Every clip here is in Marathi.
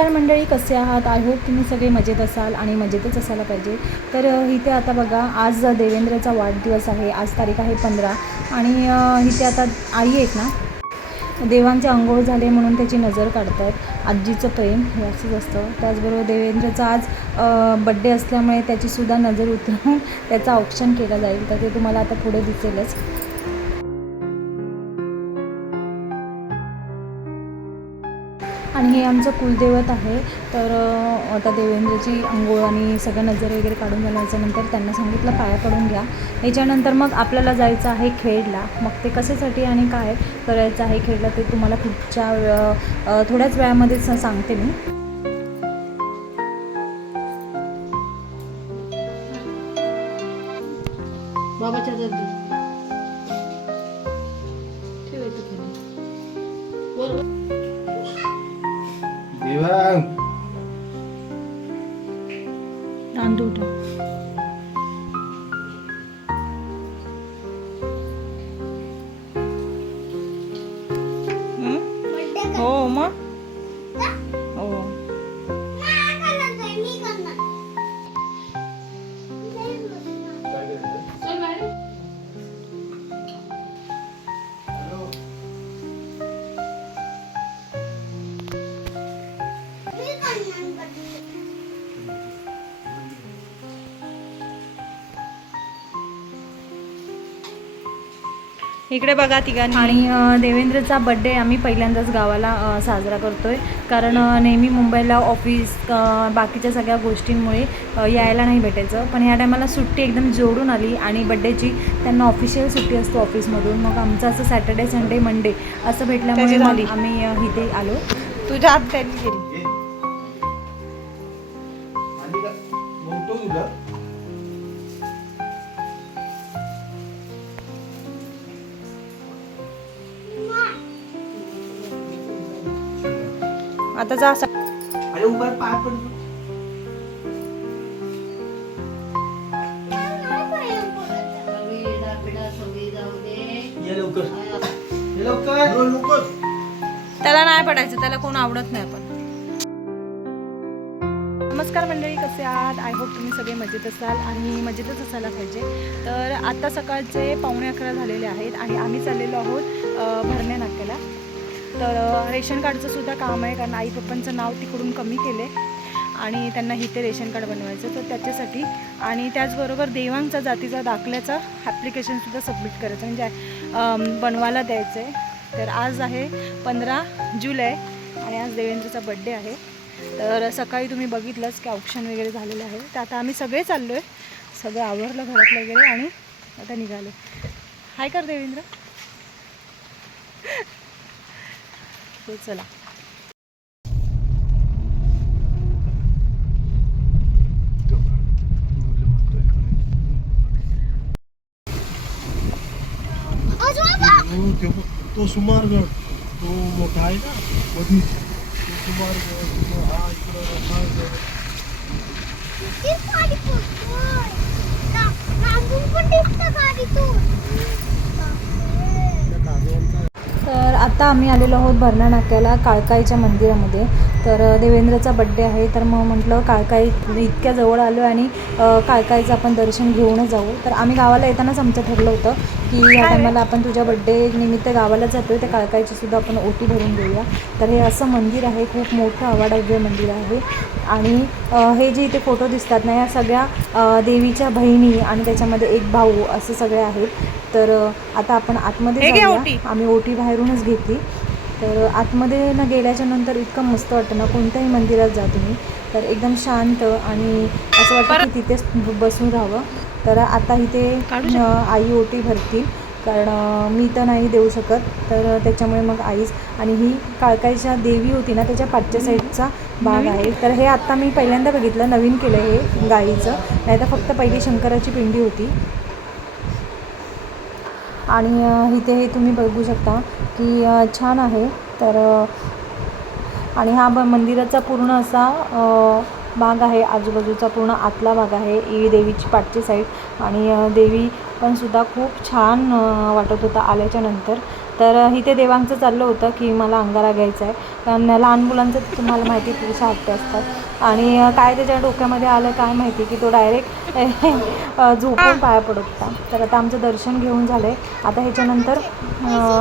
नमस्कार मंडळी कसे आहात? आय होप तुम्ही सगळे मजेत असाल आणि मजेतच असायला पाहिजे. तर इथे आता बघा आज देवेंद्रचा वाढदिवस आहे. आज तारीख आहे पंधरा आणि इथे आता आई आहेत ना? देवांचे अंघोळ झाले म्हणून त्याची नजर काढतात. आजीचं प्रेम हे असंच असतं. त्याचबरोबर देवेंद्रचा आज बड्डे असल्यामुळे त्याचीसुद्धा नजर उतरून त्याचं औक्षण केलं जाईल. तर ते तुम्हाला आता पुढे दिसेलच. आणि हे आमचं कुलदैवत आहे. तर आता देवेंद्रची अंघोळ आणि सगळं नजर वगैरे काढून झाल्याच्यानंतर त्यांना सांगितलं पाया पडून घ्या. याच्यानंतर मग आपल्याला जायचं आहे खेडला. मग ते कशासाठी आणि काय करायचं आहे खेडला ते तुम्हाला पुढच्या थोड्याच वेळामध्येच सांगते मी. Bang. Nandu dah. इकडे बघा तिघांनी. आणि देवेंद्रचा बड्डे आम्ही पहिल्यांदाच गावाला साजरा करतोय. कारण नेहमी मुंबईला ऑफिस बाकीच्या सगळ्या गोष्टींमुळे यायला नाही भेटायचं. पण ह्या टायमाला सुट्टी एकदम जोडून आली आणि बड्डेची त्यांना ऑफिशियल सुट्टी असतो ऑफिसमधून मग आमचं असं सॅटर्डे संडे मंडे असं भेटल्यामुळे आम्ही इथे आलो. तुझ्या हात त्यांनी आता जा अरे उभा पाय ये लवकर. ये लवकर. लवकर. त्याला नाही पडायचं त्याला कोण आवडत नाही पण. नमस्कार मंडळी कसे आहात? आय होप तुम्ही सगळे मजेत असाल आणि मजेतच असायला पाहिजे. तर आता सकाळचे पावणे अकरा झालेले आहेत आणि आम्ही चाललेलो आहोत भरण्या नाक्याला. तर रेशन कार्डचं सुद्धा काम आहे कारण आई पप्पांचं नाव तिकडून कमी केले आणि त्यांना इथे रेशन कार्ड बनवायचं तर त्याच्यासाठी आणि त्याचबरोबर देवांचा जातीचा दाखल्याचं ॲप्लिकेशनसुद्धा सबमिट करायचं म्हणजे बनवायला द्यायचं आहे तर आज आहे पंधरा जुलै आणि आज देवेंद्रचा बड्डे आहे. तर सकाळी तुम्ही बघितलंच की औक्षण वगैरे झालेलं आहे. तर आता आम्ही सगळे चाललो आहे सगळं आवरलं घरातलं वगैरे आणि आता निघालो. हाय कर देवेंद्र. हो चला. तो तो सुमारगड तो मोठा आहे ना मधी तो सुमारगड हा इकडं आत्ता आता आम्ही आलेलो आहोत भरणा नाक्याला काळकाईच्या मंदिरामध्ये. तर देवेंद्रचा बड्डे आहे. तर मग म्हटलं काळकाई इतक्या जवळ आलो आणि अ, काळकाईचं आपण दर्शन घेऊनच जाऊ. तर आम्ही गावाला येतानाच आमचं ठरलं होतं की या टायमाला आपण तुझ्या बड्डे निमित्त गावाला जातोय. तर काळकाईची सुद्धा आपण ओटी भरून घेऊया. तर हे असं मंदिर आहे. खूप मोठं अवाढव्य मंदिर आहे. आणि हे जे इथे फोटो दिसतात ना या सगळ्या देवीच्या बहिणी आणि त्याच्यामध्ये एक भाऊ असे सगळे आहेत. तर आता आपण आतमध्ये. आम्ही ओटी बाहेरूनच घेतली. तर आतमध्ये न गेल्याच्यानंतर इतकं मस्त वाटतं ना कोणत्याही मंदिरात जा तुम्ही. तर एकदम शांत आणि असं वाटतं की तिथेच बसून राहावं. तर आता इथे आई ओटी भरतील. कारण मी तर नाही देऊ शकत. तर त्याच्यामुळे मग आईच आणि ही काळकाईच्या देवी होती ना त्याच्या पाठच्या साईडचा भाग आहे. तर हे आत्ता मी पहिल्यांदा बघितलं नवीन केलं हे गाईचं नाही तर फक्त पहिली शंकराची पिंडी होती. आणि इथे हे तुम्ही बघू शकता. की छान आहे. तर आणि हा ब मंदिराचा पूर्ण असा भाग आहे. आजूबाजूचा पूर्ण आतला भाग आहे. ई देवीची पाठची साईड आणि देवी पण सुद्धा खूप छान वाटत होता आल्याच्यानंतर. तर इथे देवांचं चाललं होतं की मला अंगारा घ्यायचा आहे. कारण लहान मुलांचं तुम्हाला माहिती पुरुष किती हट्टे असतात. आणि काय त्याच्या डोक्यामध्ये आलं काय माहिती की तो डायरेक्ट झोपून पाया पडत होता. तर आता आमचं दर्शन घेऊन झालं आहे आता ह्याच्यानंतर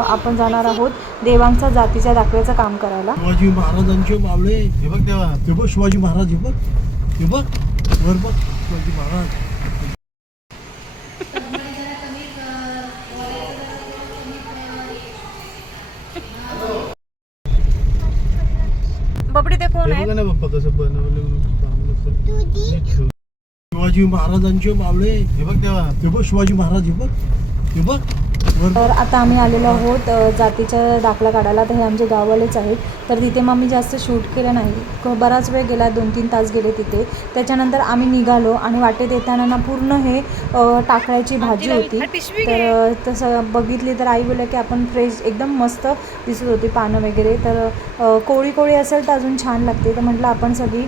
आपण जाणार आहोत देवांचा जातीच्या दाखव्याचं काम करायला. शिवाजी महाराजांचे मावळे हे बघ हे बघ शिवाजी महाराज हे बघ हे बघ वर बघ शिवाजी महाराज. कोण आहे बघा ना बाप्पा कसं बनवलं. शिवाजी महाराजांचे मावळे. हे बघ तेव्हा हे बघ शिवाजी महाराज हे बघ. हे बघ. तर आता आम्ही आलेलो आहोत जातीचा दाखला काढायला. तर हे आमचे गाववालेच आहेत. तर तिथे मग आम्ही जास्त शूट केलं नाही. बराच वेळ गेला दोन तीन तास गेले तिथे. त्याच्यानंतर आम्ही निघालो आणि वाटेत येताना ना पूर्ण हे टाकळ्याची भाजी होती. तर तसं बघितली तर आई बोलल्या की आपण फ्रेश एकदम मस्त दिसत होती पानं वगैरे. तर कोळी कोळी असेल तर अजून छान लागते. तर म्हटलं आपण सगळी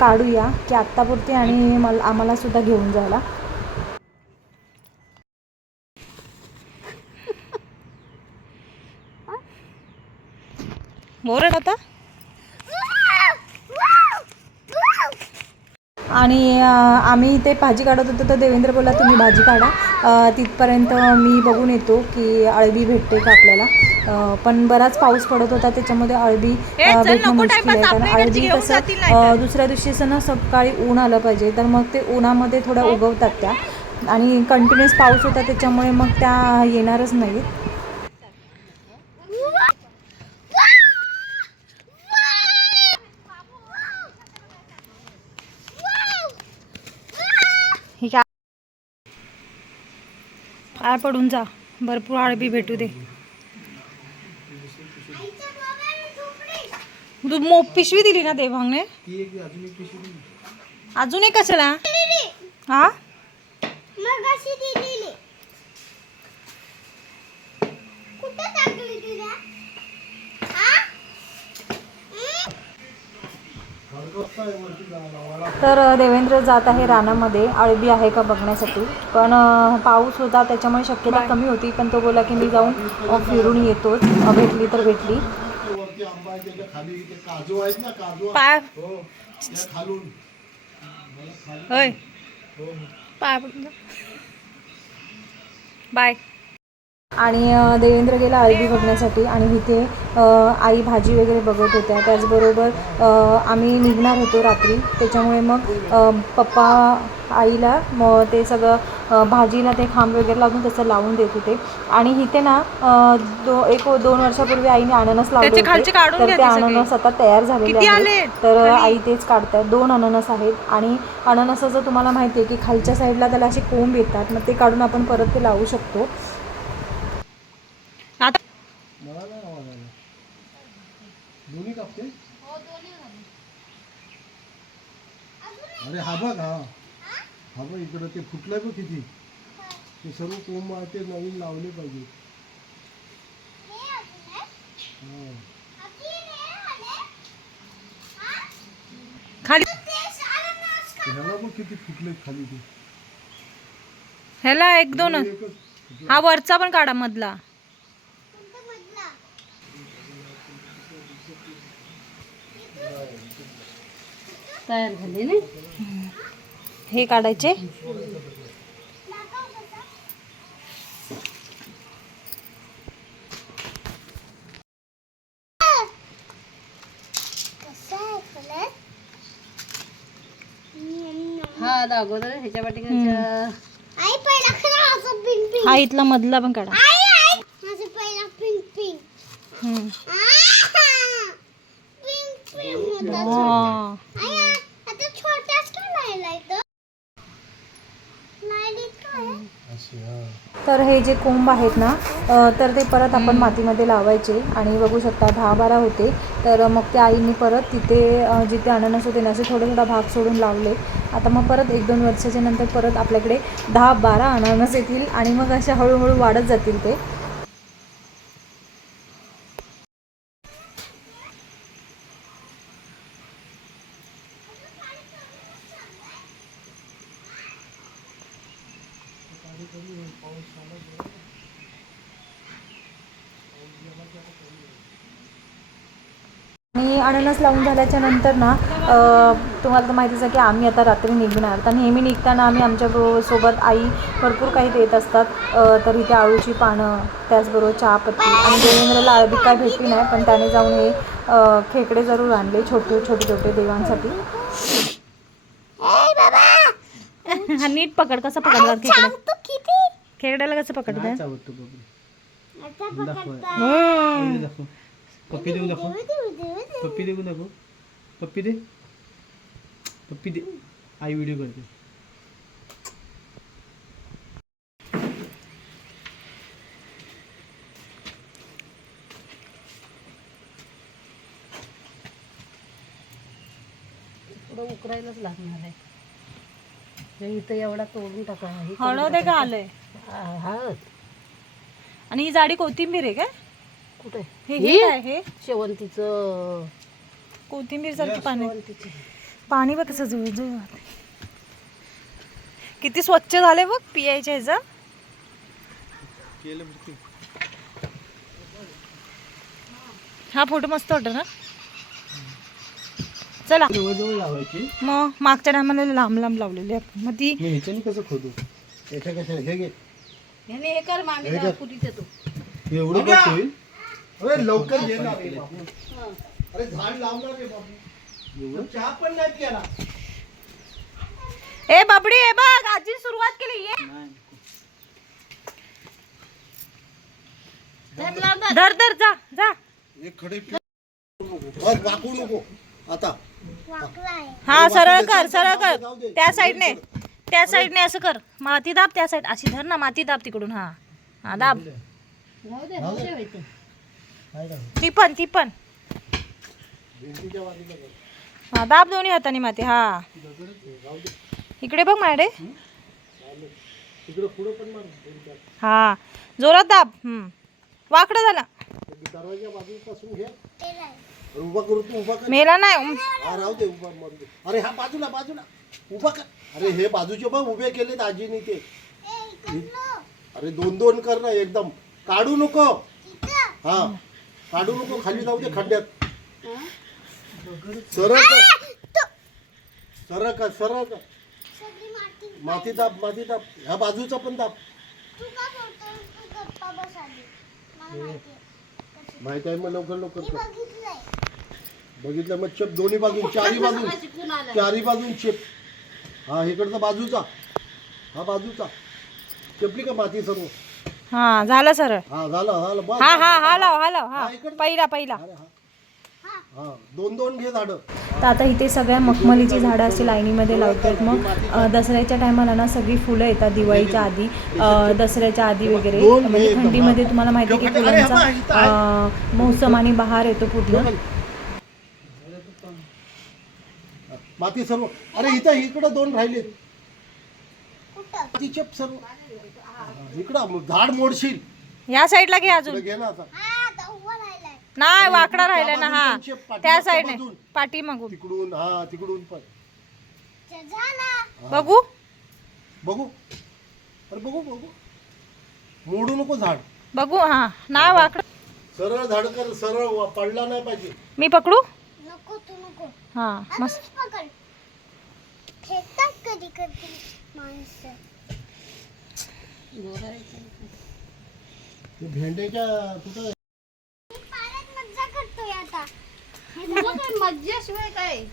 काढूया की आत्तापुरती आणि मला आम्हाला सुद्धा घेऊन जायला. बोरड आता? आणि आम्ही ते भाजी काढत होतो तर देवेंद्र बोला तुम्ही भाजी काढा. तिथपर्यंत मी बघून येतो की अळबी भेटते का आपल्याला. पण बराच पाऊस पडत होता त्याच्यामध्ये अळबी भेटणं मुश्किल आहे. कारण अळबी कसं. दुसऱ्या दिवशी असं ना सकाळी ऊन आलं पाहिजे. तर मग ते उन्हामध्ये थोड्या उगवतात त्या. आणि कंटिन्युअस पाऊस होता त्याच्यामुळे मग त्या येणारच नाहीत ही काय काय पडून जा. भरपूर अळबी भेटू दे. तू मो पिशवी दिली ना देवांगने अजून एक अजून एक कशाला हा खडकवासला आहे वरती जायला, वाडा. तर देवेंद्र जात आहे रानामध्ये. अळबी आहे का बघण्यासाठी. पण पाऊस होता त्याच्यामुळे शक्यता कमी होती. पण तो बोला की मी जाऊन फिरून येतोच. भेटली तर भेटली. बाय. आणि देवेंद्र गेला अळबी बघण्यासाठी आणि इथे आई भाजी वगैरे बघत होत्या. त्याचबरोबर आम्ही निघणार होतो रात्री. त्याच्यामुळे मग पप्पा आईला मग ते सगळं भाजीला ते खांब वगैरे लावून तसं लावून देत होते. आणि इथे ना दो एक दोन वर्षापूर्वी आईने अननस लावले होते. तर ते. अननस आता तयार झालेले आहेत? तर आई तेच काढतात. दोन अननस आहेत. आणि अननसाचं तुम्हाला माहिती आहे की खालच्या साईडला त्याला असे कोंब येतात. मग ते काढून आपण परत ते लावू शकतो आता मला नाही आवाज आला कापते अरे हा बघ हा. हा? बघ इकडं ते फुटलंय बघ किती. ते सर्व कोंब ते नवीन लावले पाहिजे. हा. खाली. ह्याला बघ किती फुटले खाली ते. ह्याला एक दोन. हा वरचा पण काढा मधला. तयार झाले ना? हे काढायचे. हा दाखवतो ह्याच्या पिंक हा इथला मधला पण काढा आई आई माझं पहिला पिंक पिंक हम्म. पिंक पिंक होता हा. आई आता छोटाच का राहिलाय तो नाही देत काय असे हा तर हे जे कोंब आहेत ना तर ते परत आपण मातीमध्ये लावायचे आणि बघू शकता दहा बारा होते. तर मग त्या आईने परत तिथे जिथे अननस होते ना असे थोडे थोडा भाग सोडून लावले. आता मग परत एक दोन वर्षाच्या नंतर परत आपल्याकडे दहा बारा अननस येतील आणि मग अशा हळूहळू वाढत जातील ते आणि अननस लावून झाल्याच्यानंतर ना अ, तुम्हाला तर माहितीच आहे की आम्ही आता रात्री निघणार तर नेहमी निघताना आम्ही आमच्यासोबत आई भरपूर काही देत असतात. तर इथे आळूची पानं त्याचबरोबर चहापत्ती आणि देवेंद्रला अळबी काय भेटली नाही पण त्याने जाऊन हे खेकडे जरूर आणले छोटे छोटे छोटे देवांसाठी. हा नीट पकड कसं पकडतात खेकडे? तू किती? खेकड्याला कसं पकडतात पप्पी देऊ दाखव पप्पी देऊ दाखव पप्पी दे पप्पी दे आई व्हिडिओ करते. उकरायलाच लागणार आहे. हे इथं एवढा तोडून टाका. हे करून हळद आहे का आलंय? टाका. हा, हळद आणि ही जाडी कोथिंबीर आहे काय? कुठे? हे हे? काय हे शेवंतीचं. कोथिंबीर सारखी पाणी बघ कसं जुळ जुळ वाहतंय. किती स्वच्छ झाले बघ पियायच्या ह्याचं. केलं हा फोटो मस्त वाटतो ना? चला. जवळजवळ लावायची. मग मागच्या टायमाला लांब लांब लावलेली आपण. मग ती मी ह्याच्याने कसं खोदू? याच्या कशा हे घे. ह्याने हे कर मागे पुरीच एवढं बस होईल? अरे लवकर घे ना रे. अरे झाड लावणार रे बाबू एवढं चहा पण नाही प्याला. ए बाबडी ए बघ आजी सुरुवात केली ये. धर धर जा जा. एक खडे बस वाकू नको. आता. हा सरळ कर सरळ कर. त्या साईडने त्या साईडने असं कर. माती दाब त्या साईड. अशी धर ना माती दाब तिकडून हा. हा दाब. ती पण ती पण. हा दाब दोन्ही हाताने माती हा. इकडे बघ मायडे. हा जोरात दाब. हम्म. वाकडं झाला. दरवाजा बाजूपासून घे अरे उभा करू तू उभा कर मेला नाही. उम. हा राहू दे उभा मारू दे अरे हा बाजूला बाजूला. उभा कर. अरे हे बाजूचे बघ उभे केलेत आजीने ते. अरे दोन दोन कर ना एकदम. काढू नको. हा. काढू नको खाली जाऊ दे खड्ड्यात. सरळ कर. सरळ कर सरळ कर. माती माती दाब माती दाब. ह्या बाजूचा पण दाब. तू का बोलतोय? तू गप्पा बस आधी. मला माहिती आहे. माहीत आहे मग लवकर लवकर मी कर. बघितलंय. बघितलं मग चेप दोन्ही बाजून चारी बाजून. चारी बाजून चेप. हा इकडचा बाजूचा. हा बाजूचा. चेपली का माती सर्व? हा झालं सरळ हा झालं झालं बस. हा हा हा लाव हा लाव हा. पहिला पहिला. हा. हा दोन दोन घे झाडं. तर आता इथे सगळ्या मखमलीची झाडं अशी लाईनीमध्ये लावतात मग. दसऱ्याच्या टायमाला ना सगळी फुलं येतात दिवाळीच्या आधी. दसऱ्याच्या आधी वगैरे. म्हणजे थंडीमध्ये तुम्हाला माहिती आहे की फुलांचा मौसम आणि बहार येतो पूर्ण. माती सर्व अरे इथं इकडं दोन राहिले सर्व इकडं झाड मोडशील. या साईडला घे अजून. इकडं घे ना आता. हा आता उभा राहिलाय. नाही वाकडा राहिला ना हा. त्या बाजून साईडने पाठीमागून. पाठी मागून. तिकडून हा तिकडून पण. बघू. बघू. अरे बघू बघू. मोडू नको झाड. बघू हा. नाही वाकडा. सरळ झाड कर सरळ वा- पडला नाही पाहिजे. मी पकडू? नको तू नको. हा मस्त. पकड. फेकतात कधी कधी माणसं. भेंड्याच्या कुठं? मी पाण्यात मज्जा करतोय आता. तुला काय मज्जाशिवाय काय?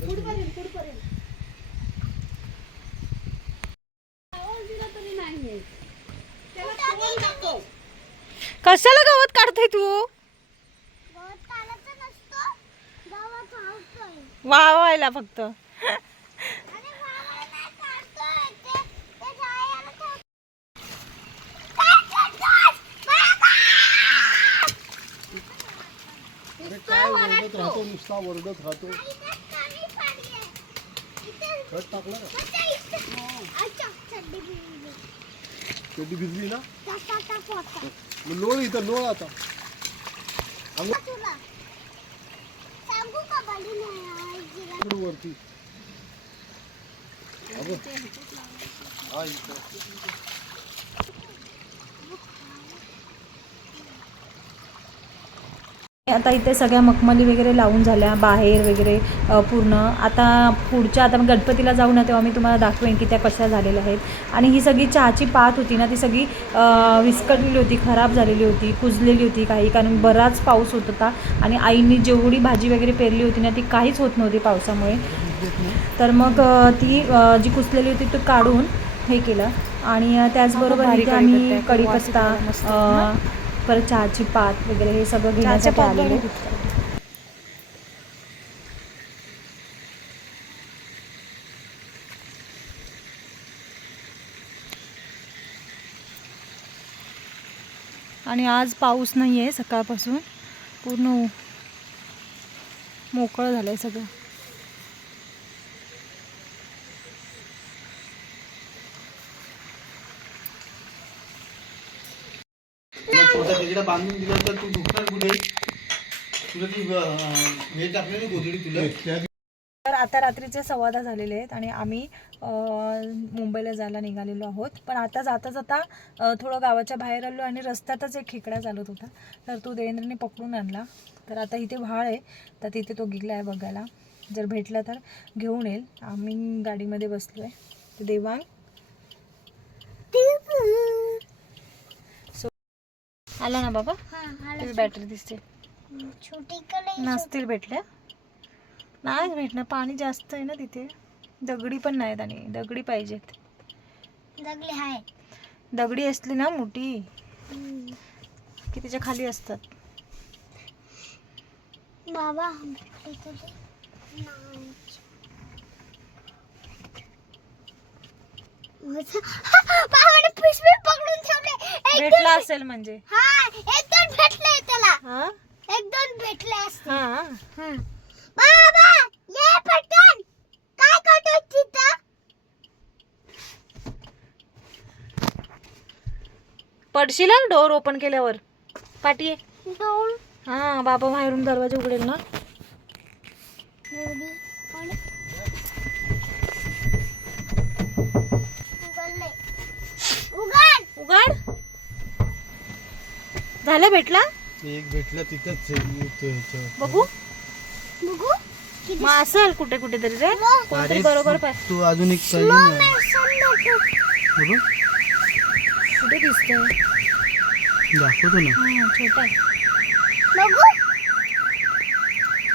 पुढपर्यंत पुढपर्यंत आवाज दिला तरी नाही येत. त्याला खोल नको. कशाला गवत काढतोय तू? गवत काढायचं नसतो. गवत हावतोय वावायला फक्त अरे वावळ नाही काढतोय ते ते जायला ठेव- काय करतोस? बाबा! अरे काय वरडत राहतो नुसता वरडत राहतो इथं कमी पाणी आहे. इथं- खत टाकलं का इथं- इथं. अच्छा, चड्डी भिजली. शेवटी भिजली ना तसा टाक होता. मग लोळ इथं लोळ आता तुला सांगू का बाली नाही आजीला? इकडं वरती अगं. हा इथं आता इथे सगळ्या मखमली वगैरे लावून झाल्या बाहेर वगैरे पूर्ण. आता पुढच्या आता गणपतीला जाऊ ना तेव्हा मी तुम्हाला दाखवेन की त्या कशा झालेल्या आहेत. आणि ही सगळी चहाची पात होती ना ती सगळी विस्कटलेली होती खराब झालेली होती कुजलेली होती काही कारण बराच पाऊस होत होता. आणि आईने जेवढी भाजी वगैरे पेरली होती ना ती काहीच होत नव्हती पावसामुळे. तर मग ती जी कुजलेली होती ती काढून हे केलं. आणि त्याचबरोबर आम्ही कढीपत्ता, परत चहाची पात वगैरे हे सगळं घेण्यासाठी आलेले. आणि आज पाऊस नाही आहे सकाळपासून. पूर्ण मोकळं झालं आहे सगळं तुला खेकडा बांधून दिला तर तू झोपणार कुठे? तुला ती हे टाकलं नाही गोधडी तुला. तर आता रात्रीचे सव्वादा झालेले आहेत आणि आम्ही मुंबईला जायला निघालेलो आहोत. पण आता जाता जाता थोडं गावाच्या बाहेर आलो आणि रस्त्यातच एक खेकडा चालत होता. तर तो देवेंद्रने पकडून आणला. तर आता इथे व्हाळ आहे. तर तिथे तो गिगला आहे बघायला. जर भेटला तर घेऊन येईल. आम्ही गाडीमध्ये बसलो आहे तर देवांग आला ना बाबा? तुझी बॅटरी दिसते. छोटी नसतील भेटल्या? नाही भेटणार पाणी जास्त आहे ना तिथे. दगडी पण नाहीत आणि दगडी पाहिजेत. दगले हाय. दगडी असली ना मोठी की तिच्या खाली असतात. बाबा बाबाने पिशवी पकडून ठेवले. भेटला असेल म्हणजे. हा एक दोन भेटले त्याला. हा? एक दोन भेटले हा. बाबा ये पटकन. काय करतो तिथं? पडशील डोर ओपन केल्यावर. पाठी हा बाबा बाहेरून दरवाजा उघडेल ना रेडी उघडले उघड उघड झालं भेटला? एक भेटला तिथंच आहे, इथं ह्याच्यावर. बघू. बघू. किती मग असेल कुठे कुठे तरी रे? कोणतरी अरे, बरोबर पाय. तू अजून एक पाहिजे ना सुंदर हे बघ, कुठे दिसतंय? दाखवतो ना. हा छोटा आहे. बघू.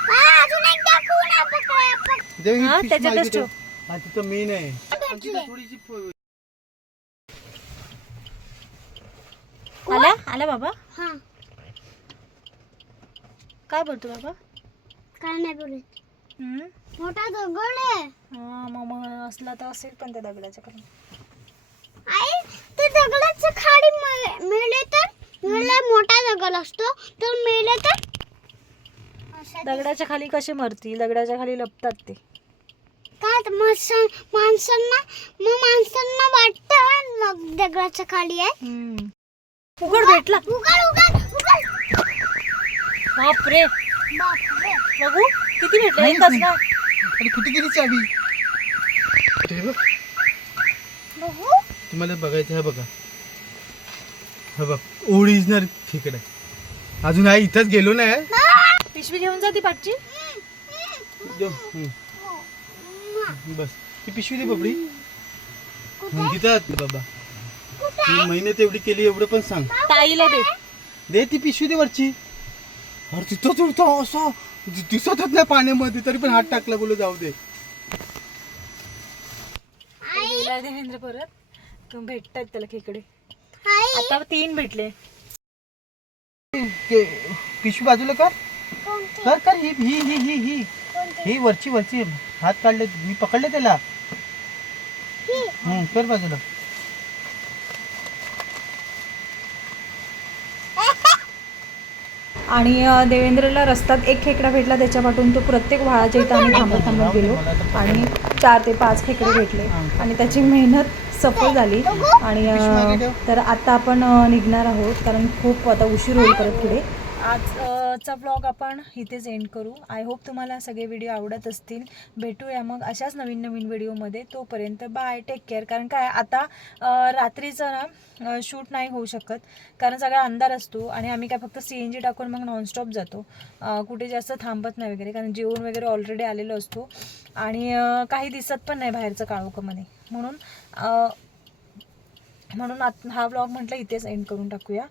हा अजून एक दाखवू ना पकड पकड इथे ही हा, fish त्याच्यातच माहिती ठेव. का? हा तिथं मेन आहे. आणि तिथं थोडीशी आला बाबा? हा. काय बोलतो बाबा? काय नाही बोलत. हम्म? मोठा दगड आहे. हा मग असला तर असेल पण त्या दगडाच्या खाली आई ते दगडाचं खाडी म- मिळले तर? मोठा दगड असतो तर मिळले तर? दगडाच्या खाली कसे मरतील? दगडाच्या खाली लपतात ते. काय तर माणसं माणसांना मग माणसांना वाटतं दगडाच्या खाली आहे? उघड भेटला. बापरे. बघू किती भेटले? अरे कुठे गेली चावी? इथे बघ बघू. तुम्हाला बघायचं आहे बघा. हा बघ ओरिजिनल खेकडा अजून हा इथंच गेलो नाही पिशवी घेऊन जा ती पाठची. हम्म. बस. ती पिशवी दे बबडी. घेतात बाबा. ती मेहनत एवढी केली एवढं पण सांग. ताईला दे. दे ती पिशवी दे वरची. अरे तिथं उडतो असं दि- दिसतच नाही पाण्यामध्ये तरी पण हात टाकला बोल जाऊ दे. गेला देवेंद्र परत. तुम्ही भेटतात त्याला खेकडे. आई. आता तीन भेटले. के- पिशवी बाजूला कर. कर कर ही ही ही ही ही. ही वरची वरची. हात काढले मी पकडले त्याला. हम्म, कर बाजूला. आणि देवेंद्रला रस्त्यात एक खेकडा भेटला त्याच्यापाठून तो प्रत्येक व्हाळाच्या इथं आम्ही थांबत थांबत गेलो. आणि चार ते पाच खेकडे भेटले. आणि त्याची मेहनत सफल झाली. आणि तर आता आपण निघणार आहोत. कारण खूप आता उशीर होईल परत पुढे. आजचा ब्लॉग आपण इथेच एंड करू. आय होप तुम्हाला सगळे व्हिडिओ आवडत असतील. भेटूया मग अशाच नवीन नवीन व्हिडिओमध्ये तोपर्यंत बाय टेक केअर कारण काय आता रात्रीचं ना शूट नाही होऊ शकत. कारण सगळा अंधार असतो आणि आम्ही काय फक्त सी एन जी टाकून मग नॉनस्टॉप जातो. कुठे जास्त थांबत नाही वगैरे. कारण जेवण वगैरे ऑलरेडी आलेलो असतो. आणि काही दिसत पण नाही बाहेरचं काळोखामध्ये. म्हणून म्हणून आत हा ब्लॉग म्हटलं इथेच एंड करून टाकूया.